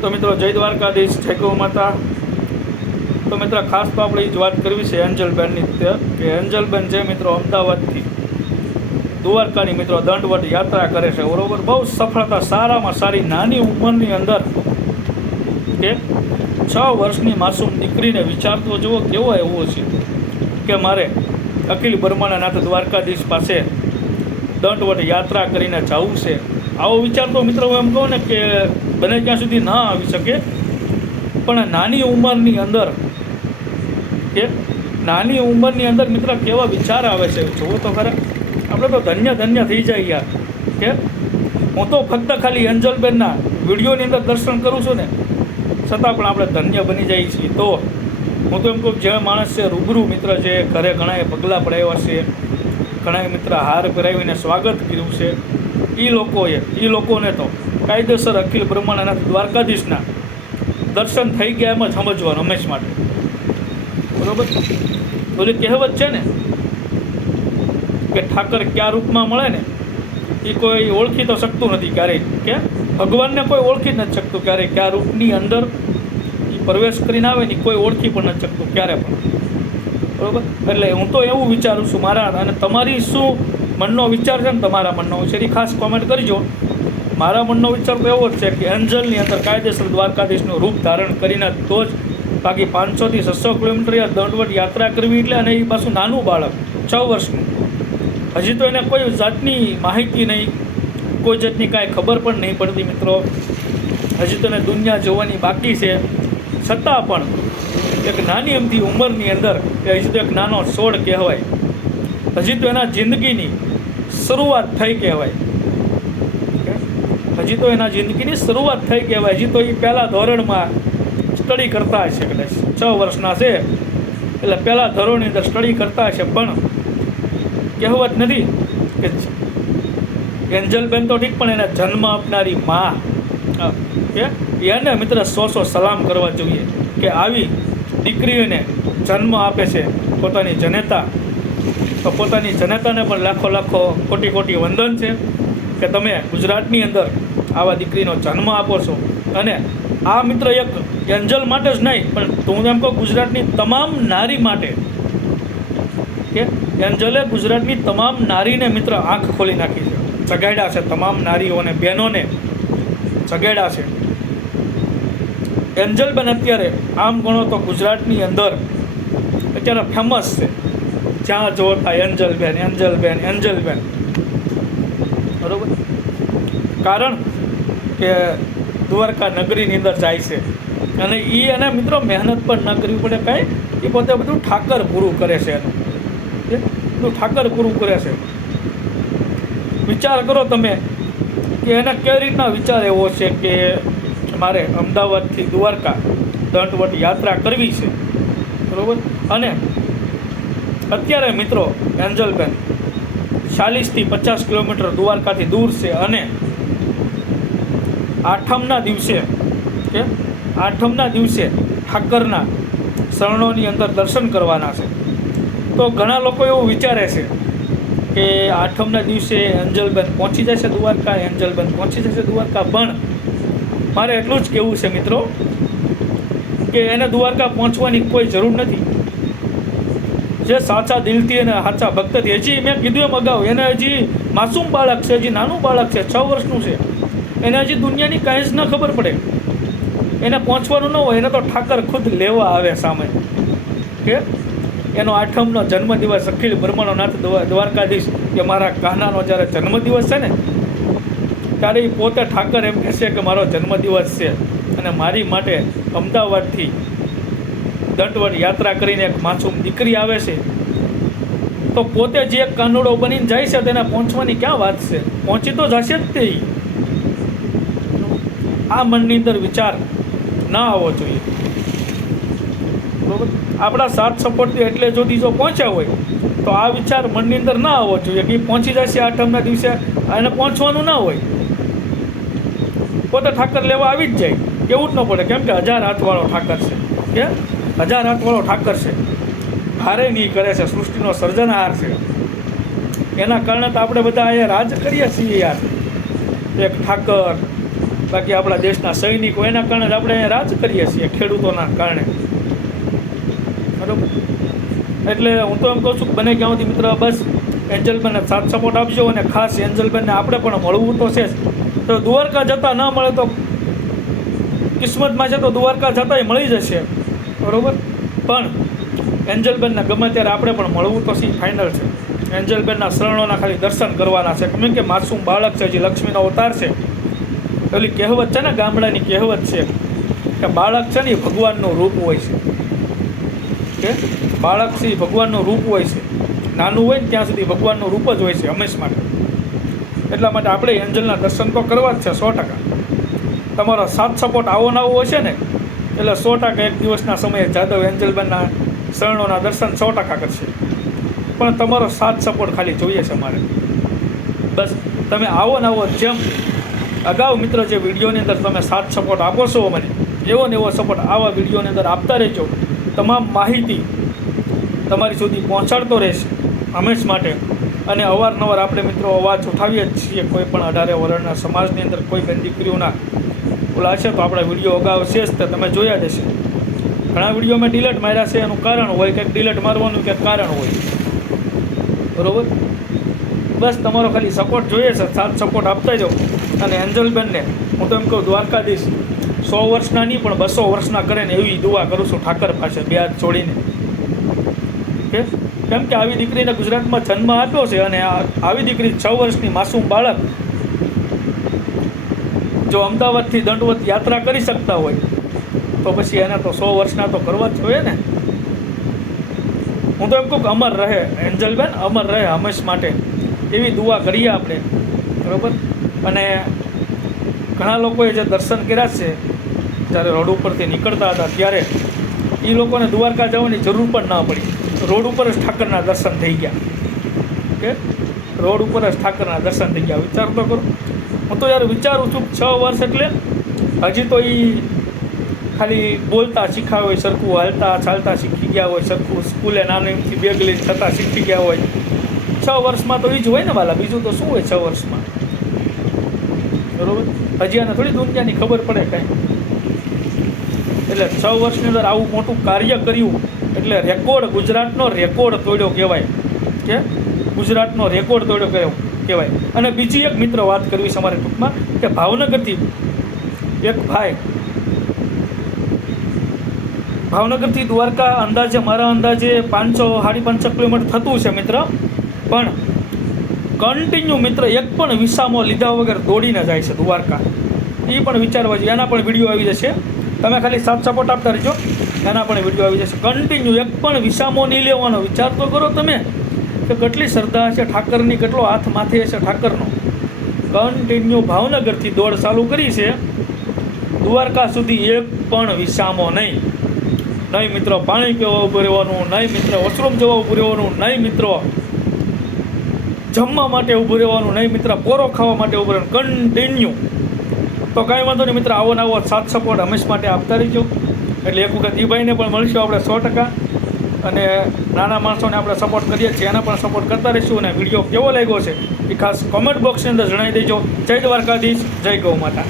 તો મિત્રો, જય દ્વારકાધીશ ઠેકો માતા. તો મિત્રો, ખાસ તો આપણે એ જ વાત કરવી છે એન્જલબેનની કે એન્જલબેન જે મિત્રો અમદાવાદથી દ્વારકાની મિત્રો દંડવટ યાત્રા કરે છે, બરોબર? બહુ સફળતા, સારામાં સારી નાની ઉંમરની અંદર કે છ વર્ષની માસૂમ દીકરીને વિચારતો જુઓ, કેવો એવો છે કે મારે અખિલ બ્રહ્માના નાથ દ્વારકાધીશ પાસે દંડવટ યાત્રા કરીને જવું છે. આવો વિચાર તો મિત્રો એમ કહું ને કે બને ત્યાં સુધી ના આવી શકે. પણ નાની ઉંમરની અંદર કે નાની ઉંમરની અંદર મિત્ર કેવા વિચાર આવે છે? જુઓ તો ખરા. આપણે તો ધન્ય ધન્ય થઈ જાય યાર કે હું તો ફક્ત ખાલી અંજલબેનના વિડીયોની અંદર દર્શન કરું છું ને, છતાં પણ આપણે ધન્ય બની જઈએ છીએ. તો હું તો એમ કહું જે માણસ છે, રૂબરૂ મિત્ર છે, ઘરે ઘણાએ પગલાં પડાવ્યા છે. ઘણાએ મિત્ર હાર પહેરાવીને સ્વાગત કર્યું છે. એ લોકોએ એ લોકોને તો કાયદેસર અખિલ બ્રહ્માંડના દ્વારકાધીશના દર્શન થઈ ગયા એમ જ સમજવાનું હંમેશ માટે. બરોબર? ઓલી કહેવત છે ને કે ઠાકર કયા રૂપમાં મળે ને એ કોઈ ઓળખી તો શકતું નથી ક્યારેય. કે ભગવાનને કોઈ ઓળખી જ નથી શકતું ક્યારેય. કયા રૂપની અંદર એ પ્રવેશ કરીને આવે ને કોઈ ઓળખી પણ નથી શકતું ક્યારે પણ. બરોબર? એટલે હું તો એવું વિચારું છું મારા અને તમારી શું મનનો વિચાર છે ને તમારા મનનો. છે એ ખાસ કોમેન્ટ કરજો. મારા મનનો વિચાર તો એવો જ છે કે એન્જલની અંદર કાયદેસર દ્વારકાધીશનું રૂપ ધારણ કરીને તો જ બાકી પાંચસોથી છસો કિલોમીટર દંડવટ યાત્રા કરવી એટલે અને એ પાછું નાનું બાળક, છ વર્ષનું. હજી તો એને કોઈ જાતની માહિતી નહીં, કોઈ જાતની કાંઈ ખબર પણ નહીં પડતી મિત્રો. હજી તો એને દુનિયા જોવાની બાકી છે. છતાં પણ એક નાની એમથી ઉંમરની અંદર એ હજી તો એક નાનો છોડ કહેવાય. હજી તો એના જિંદગીની શરૂઆત થઈ કહેવાય. હજી તો એના જિંદગીની શરૂઆત થઈ કહેવાય. હજી તો એ પહેલાં ધોરણમાં સ્ટડી કરતા હશે, એટલે છ વર્ષના છે. એટલે પહેલાં ધોરણની અંદર સ્ટડી કરતા હશે, પણ કહેવત નથી કે એન્જલબેન તો ઠીક, પણ એને જન્મ આપનારી મા. એને મિત્ર સો સો સલામ કરવા જોઈએ કે આવી દીકરીઓને જન્મ આપે છે પોતાની જનેતા. તો પોતાની જનતાને પણ લાખો લાખો કોટી કોટી વંદન છે કે તમે ગુજરાતની અંદર આવા દીકરીનો જન્મ આપો છો. અને આ મિત્ર એક એન્જલ માટે જ નહીં, પણ હું એમ કહું ગુજરાતની તમામ નારી માટે કે એન્જલે ગુજરાતની તમામ નારીને મિત્ર આંખ ખોલી નાખી છે. જગાડ્યા છે તમામ નારીઓને બહેનોને જગાડ્યા છે. એન્જલબેન અત્યારે આમ ગણો તો ગુજરાતની અંદર અત્યારે ફેમસ છે. જ્યાં જોતા એન્જલબેન એન્જલબેન એન્જલબેન બરોબર? કારણ કે દ્વારકા નગરીની અંદર જાય છે. અને એ એને મિત્રો મહેનત પણ ન કરવી પડે કાંઈ. એ પોતે બધું ઠાકર પૂરું કરે છે એનું. બધું ઠાકર પૂરું કરે છે. વિચાર કરો તમે કે એને કેવી રીતના વિચાર એવો છે કે મારે અમદાવાદથી દ્વારકા દંડવટ યાત્રા કરવી છે. બરાબર? અને અત્યારે મિત્રો, એન્જલબેન, ચાલીસથી પચાસ કિલોમીટર દ્વારકાથી દૂર છે અને આઠમના દિવસે, કે આઠમના દિવસે ઠાકરના શરણોની અંદર દર્શન કરવાના છે. તો ઘણા લોકો એવું વિચારે છે કે આઠમના દિવસે એન્જલબેન પહોંચી જશે દ્વારકા, એન્જલબેન પહોંચી જશે દ્વારકા, પણ મારે એટલું જ કહેવું છે મિત્રો, કે એને દ્વારકા પહોંચવાની કોઈ જરૂર નથી. જે સાચા દિલથી અને સાચા ભક્તથી હજી મેં કીધું એમ અગાઉ, એને હજી માસૂમ બાળક છે, હજી નાનું બાળક છે, છ વર્ષનું છે. એને હજી દુનિયાની કાંઈ જ ન ખબર પડે. એને પહોંચવાનું ન હોય, એને તો ઠાકર ખુદ લેવા આવે સામે. કે એનો આઠમનો જન્મદિવસ અખિલ બ્રહ્માનો નાથ દ્વારકાધીશ કે મારા કાનાનો જ્યારે જન્મદિવસ છે ને, ત્યારે એ પોતે ઠાકર એમ કહેશે કે મારો જન્મદિવસ છે. અને મારી માટે અમદાવાદથી દંડવટ યાત્રા કરીને એક માસૂમ દીકરી આવે છે. તો પોતે જે કાનુડો બનીને જાય છે તેને પહોંચવાની ક્યાં વાત છે? પહોંચી તો જશે જ તે. આ મનની અંદર વિચાર ના આવવો જોઈએ. બરોબર આપણા સાથ સપોર્ટથી એટલે સુધી જો પહોંચ્યા હોય, તો આ વિચાર મનની અંદર ના આવવો જોઈએ કે પહોંચી જશે આઠમના દિવસે એને પહોંચવાનું ના હોય. પોતે ઠાકર લેવા આવી જ જાય. એવું જ ન પડે. કેમ કે હજાર હાથવાળો ઠાકર છે. કે હજાર હાથવાળો ઠાકર છે. હારે નહીં કરે છે, સૃષ્ટિનો સર્જનહાર છે. એના કારણે તો આપણે બધા અહીંયા રાજ કરીએ છીએ યાર. એક ઠાકર, બાકી આપણા દેશના સૈનિકો, એના કારણે જ આપણે અહીંયા રાજ કરીએ છીએ ખેડૂતોના કારણે. બરાબર? એટલે હું તો એમ કહું છું કે બને ક્યાં સુધી મિત્ર, બસ એન્જલબેનને સાથ સપોર્ટ આપજો અને ખાસ એન્જલબેનને આપણે પણ મળવું તો છે જ. તો દ્વારકા જતા ન મળે તો કિસ્મતમાં છે તો દ્વારકા જતાંય મળી જશે. બરાબર? પણ એન્જલબેનના ગમે ત્યારે આપણે પણ મળવું તો સી ફાઇનલ છે. એન્જલબેનના શરણોના ખાલી દર્શન કરવાના છે. કેમ કે માસૂમ બાળક છે, જે લક્ષ્મીનો અવતાર છે. પેલી કહેવત છે ને, ગામડાની કહેવત છે કે બાળક છે ને, એ ભગવાનનું રૂપ હોય છે. કે બાળક છે, એ ભગવાનનું રૂપ હોય છે. નાનું હોય ને, ત્યાં સુધી ભગવાનનું રૂપ જ હોય છે, હંમેશ માટે. એટલા માટે આપણે એન્જલના દર્શન તો કરવા જ છે, સો ટકા. તમારો સાથ સપોર્ટ આવો નવો હશે ને એટલે સો ટકા એક દિવસના સમયે જાદવ એન્જલબેનના શરણોના દર્શન સો ટકા કરશે. પણ તમારો સાથ સપોર્ટ ખાલી જોઈએ છે મારે બસ, તમે આવો ને આવો જેમ. અગાઉ મિત્ર જે વિડીયોની અંદર તમે સાથ સપોર્ટ આપો છો મને એવો ને એવો સપોર્ટ આવા વિડીયોની અંદર આપતા રહેજો. તમામ માહિતી તમારી સુધી પહોંચાડતો રહેશે હંમેશ માટે. અને અવારનવાર આપણે મિત્રો અવાજ ઉઠાવીએ જ છીએ, કોઈ પણ અઢારે વરણના સમાજની અંદર, કોઈ બેન દીકરીઓના ઓલા છે તો આપણા વીડિયો અગાઉ છે જ તમે જોયા જ હશે. ઘણા વીડિયો મેં ડિલેટ માર્યા છે, એનું કારણ હોય, કંઈક ડિલેટ મારવાનું કંઈક કારણ હોય. બરોબર? બસ તમારો ખાલી સપોર્ટ જોઈએ છે, સાથ સપોર્ટ આપતા જાઓ. અને એન્જલબેનને હું તો એમ કહું, દ્વારકાધીશ, સો વર્ષના નહીં, પણ બસો વર્ષના કરે ને એવી દુઆ કરું છું, ઠાકર પાસે બે હાથ છોડીને કે? કેમ કે આવી દીકરીને ગુજરાતમાં જન્મ આપ્યો છે અને આવી દીકરી છ વર્ષની માસૂમ બાળક જો અમદાવાદથી દંડવત યાત્રા કરી શકતા હોય, તો પછી એને તો સો વર્ષના તો કરવા જ જોઈએ ને. હું તો એમ કહું કે અમર રહે, એન્જલબેન, અમર રહે હંમેશ માટે. એવી દુઆ કરીએ આપણે, બરાબર? અને ઘણા લોકોએ જે દર્શન કર્યા છે, જ્યારે રોડ ઉપરથી નીકળતા હતા, ત્યારે એ લોકોને દ્વારકા જવાની જરૂર પણ ના પડી. રોડ ઉપર જ ઠાકરના દર્શન થઈ ગયા. કે રોડ ઉપર જ ઠાકરના દર્શન થઈ ગયા. વિચાર તો કરું. હું તો યાર વિચારું છું છ વર્ષ એટલે હજી તો એ ખાલી બોલતા શીખ્યા હોય સરખું હાલતા ચાલતા શીખી ગયા હોય, સરખું સ્કૂલે નાનીથી બેગ લઈને થતાં શીખી ગયા હોય. છ વર્ષમાં તો એ જ હોય ને વાલા, બીજું તો શું હોય છ વર્ષમાં? બરોબર? હજી આને થોડી દુનિયાની ખબર પડે કાંઈ. એટલે છ વર્ષની અંદર આવું મોટું કાર્ય કર્યું, એટલે રેકોર્ડ ગુજરાતનો રેકોર્ડ તોડ્યો કહેવાય. કે? ગુજરાતનો રેકોર્ડ તોડ્યો કહેવાય. કહેવાય. અને બીજી એક મિત્ર વાત કરવી છે અમારે ટૂંકમાં કે ભાવનગરથી એક ભાઈ, ભાવનગરથી દ્વારકા અંદાજે, મારા અંદાજે પાંચસો, સાડી પાંચસો કિલોમીટર થતું છે મિત્ર. પણ કન્ટિન્યુ મિત્ર એક પણ વિસામો લીધા વગર દોડીને જાય છે દ્વારકા. એ પણ વિચારવા જોઈએ. એના પણ વીડિયો આવી જશે. તમે ખાલી સાથ સપોર્ટ આપતા રહેજો. એના પણ વીડિયો આવી જશે. કન્ટિન્યુ એક પણ વિસામો નહીં લેવાનો વિચાર તો કરો તમે. કે કેટલી શ્રદ્ધા છે, ઠાકરની કેટલો હાથ માથે હશે ઠાકરનો? કન્ટિન્યુ ભાવનગરથી દોડ ચાલુ કરી છે. દ્વારકા સુધી એક પણ વિસામો નહીં. નહીં મિત્રો, પાણી પીવા ઊભું રહેવાનું, નહીં મિત્ર, વોશરૂમ જવા ઊભું રહેવાનું, નહીં મિત્રો. જમવા માટે ઊભું રહેવાનું, નહીં મિત્ર, પોરો ખાવા માટે ઊભું રહેવાનું. કન્ટિન્યુ. તો કાંઈ વાંધો નહીં મિત્ર, આવો ને આવો સાથ સપોર્ટ હંમેશ માટે આપતા રહીજો. એટલે એક વખત દીભાઈને ભાઈને પણ મળશું આપણે સો ટકા. અને નાના માણસોને આપણે સપોર્ટ કરીએ છીએ, એના પણ સપોર્ટ કરતા રહીશું અને વીડિયો કેવો લાગ્યો છે એ ખાસ કોમેન્ટ બોક્સની અંદર જણાવી દેજો. જય દ્વારકાધીશ, જય ગૌ માતા.